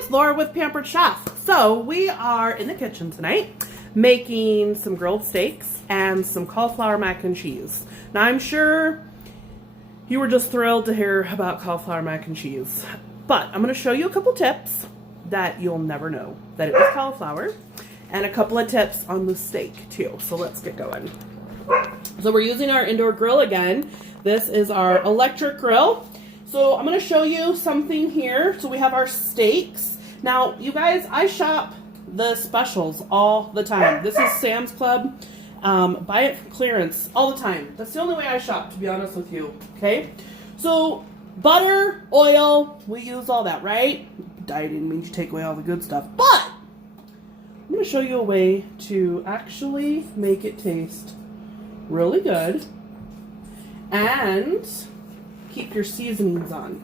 it's Laura with Pampered Chef. So we are in the kitchen tonight making some grilled steaks and some cauliflower mac and cheese. Now I'm sure you were just thrilled to hear about cauliflower mac and cheese, but I'm going to show you a couple tips that you'll never know that it was cauliflower, and a couple of tips on the steak too. So let's get going. So we're using our indoor grill again. This is our electric grill. So I'm going to show you something here. So we have our steaks. Now, you guys, I shop the specials all the time. This is Sam's Club. Buy it from clearance all the time. That's the only way I shop, to be honest with you. Okay? So, butter, oil, we use all that, right? Dieting means you take away all the good stuff. But I'm going to show you a way to actually make it taste really good and keep your seasonings on.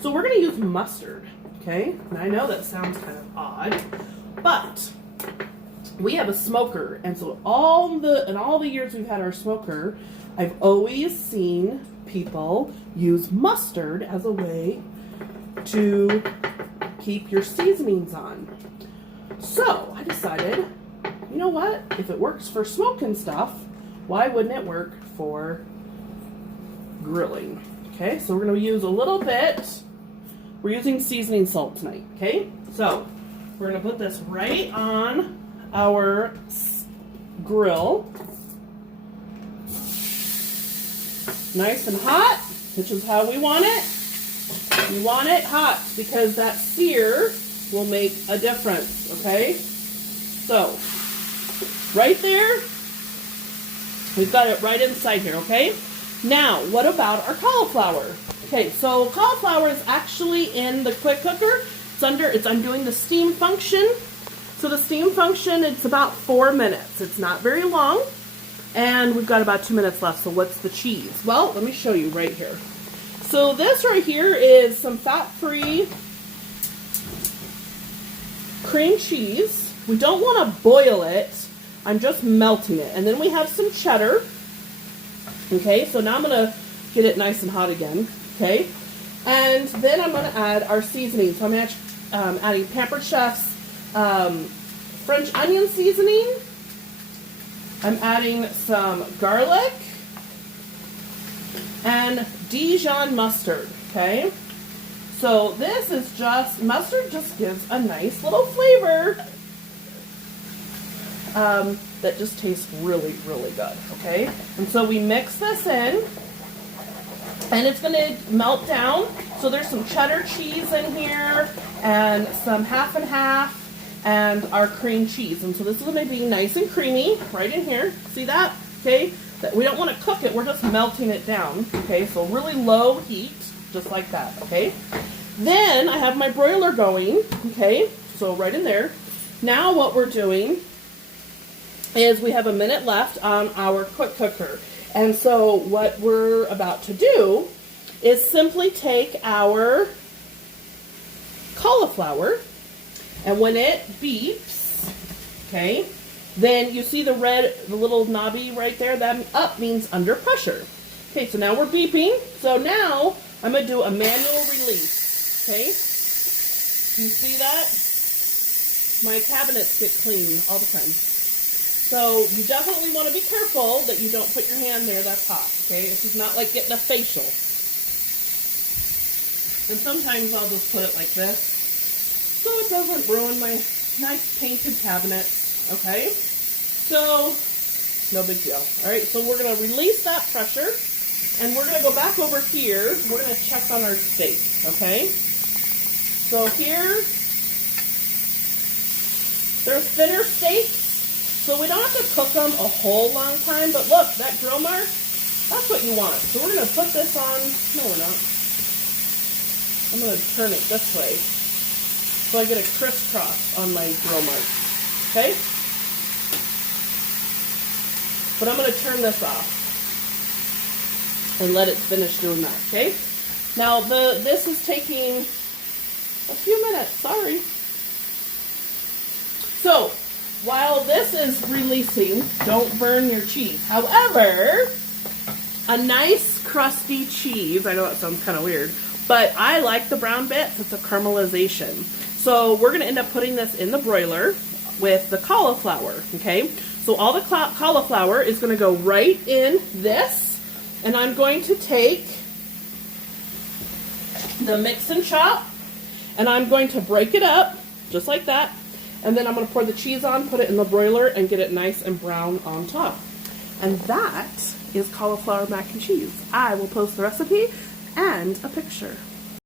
So we're going to use mustard, okay? And I know that sounds kind of odd, but we have a smoker, and so all the years we've had our smoker, I've always seen people use mustard as a way to keep your seasonings on. So I decided, you know what? If it works for smoking stuff, why wouldn't it work for grilling? Okay, so we're going to use a little bit. We're using seasoning salt tonight, okay? So we're going to put this right on our grill. Nice and hot, which is how we want it. You want it hot because that sear will make a difference, okay? So, right there, we've got it right inside here, okay? Now, what about our cauliflower? Okay, so cauliflower is actually in the quick cooker. It's undoing the steam function. So the steam function, it's about 4 minutes. It's not very long, and we've got about 2 minutes left. So what's the cheese? Well, let me show you right here. So this right here is some fat-free cream cheese. We don't want to boil it. I'm just melting it. And then we have some cheddar. Okay, so now I'm going to get it nice and hot again. Okay, and then I'm going to add our seasoning. So I'm adding Pampered Chef's French onion seasoning. I'm adding some garlic and Dijon mustard. Okay, so this is mustard just gives a nice little flavor that just tastes really, really good, okay? And so we mix this in, and it's going to melt down. So there's some cheddar cheese in here, and some half and half, and our cream cheese. And so this is going to be nice and creamy right in here. See that? Okay? We don't want to cook it, we're just melting it down, okay? So really low heat, just like that, okay? Then I have my broiler going, okay? So right in there. Now what we're doing is we have a minute left on our quick cooker. And so what we're about to do is simply take our cauliflower, and when it beeps, okay, then you see the little knobby right there, that up means under pressure. Okay, so now we're beeping. So now I'm going to do a manual release, okay? Do you see that? My cabinets get clean all the time. So you definitely want to be careful that you don't put your hand there that's hot, okay? This is not like getting a facial. And sometimes I'll just put it like this so it doesn't ruin my nice painted cabinet, okay? So, no big deal. All right, so we're going to release that pressure, and we're going to go back over here. We're going to check on our steak, okay? So here, they're thinner steaks. So we don't have to cook them a whole long time, but look, that grill mark, that's what you want. So we're going to put this on, no we're not. I'm going to turn it this way so I get a crisscross on my grill mark, okay? But I'm going to turn this off and let it finish doing that, okay? Now this is taking a few minutes, sorry. So, while this is releasing, don't burn your cheese. However, a nice crusty cheese, I know that sounds kind of weird, but I like the brown bits. It's a caramelization. So we're going to end up putting this in the broiler with the cauliflower, okay? So all the cauliflower is going to go right in this, and I'm going to take the mix and chop, and I'm going to break it up, just like that, and then I'm going to pour the cheese on, put it in the broiler, and get it nice and brown on top. And that is cauliflower mac and cheese. I will post the recipe and a picture.